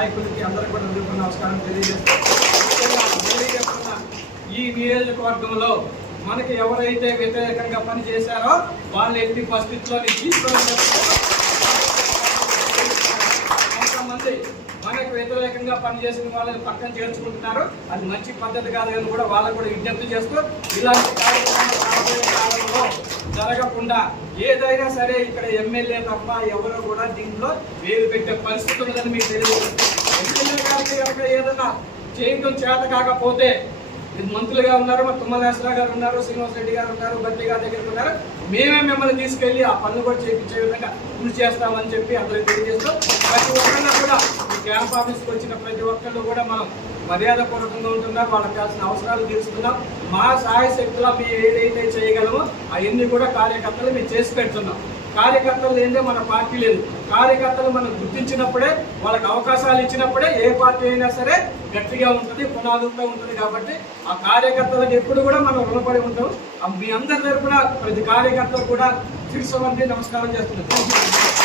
నాయకులకి అందరూ కూడా హృదయపూర్వక నమస్కారం తెలియజేస్తూ ఈ నియోజకవర్గంలో మనకి ఎవరైతే వ్యతిరేకంగా పనిచేశారో వాళ్ళు ఎట్టి పరిస్థితుల్లోని కొంతమంది మనకు వ్యతిరేకంగా పనిచేసిన వాళ్ళని పక్కన చేర్చుకుంటున్నారు. అది మంచి పద్ధతి కాదు అని కూడా వాళ్ళకు కూడా విజ్ఞప్తి చేస్తూ ఇలాంటి కార్యక్రమాలు జరగకుండా ఏదైనా సరే ఇక్కడ ఎమ్మెల్యే తప్ప ఎవరు కూడా దీంట్లో వేలు పెట్టే పరిస్థితి ఉందని మీకు తెలియదు కనుక ఏదైనా చేయడం చేత కాకపోతే మంత్రులుగా ఉన్నారు మా తుమ్మలేశ్వరరావు గారు ఉన్నారు శ్రీనివాస్ రెడ్డి గారు ఉన్నారు బట్టి గారి దగ్గర ఉన్నారు. మేమే మిమ్మల్ని తీసుకెళ్ళి ఆ పనులు కూడా చేయించే విధంగా కృషి చేస్తామని చెప్పి అందరికి తెలియజేస్తూ ప్రతి ఒక్కళ్ళు కూడా క్యాంప్ ఆఫీస్కి వచ్చిన ప్రతి ఒక్కళ్ళు కూడా మనం మర్యాద పూర్వకంగా ఉంటున్నారు. వాళ్ళకి కావాల్సిన అవసరాలు తీరుస్తున్నాం. మా సహాయ శక్తిలో మేము ఏదైతే చేయగలమో అవన్నీ కూడా కార్యకర్తలు మేము చేసి పెడుతున్నాం. కార్యకర్తలు లేదే మన పార్టీ లేదు. కార్యకర్తలు మనం గుర్తించినప్పుడే వాళ్ళకి అవకాశాలు ఇచ్చినప్పుడే ఏ పార్టీ అయినా సరే గట్టిగా ఉంటుంది పునాదులతో ఉంటుంది కాబట్టి ఆ కార్యకర్తలకు ఎప్పుడు కూడా మనం రుణపడి ఉంటాం. మీ అందరి తరఫున ప్రతి కార్యకర్తలు కూడా శిరస్సు వంటి నమస్కారం చేస్తున్నాం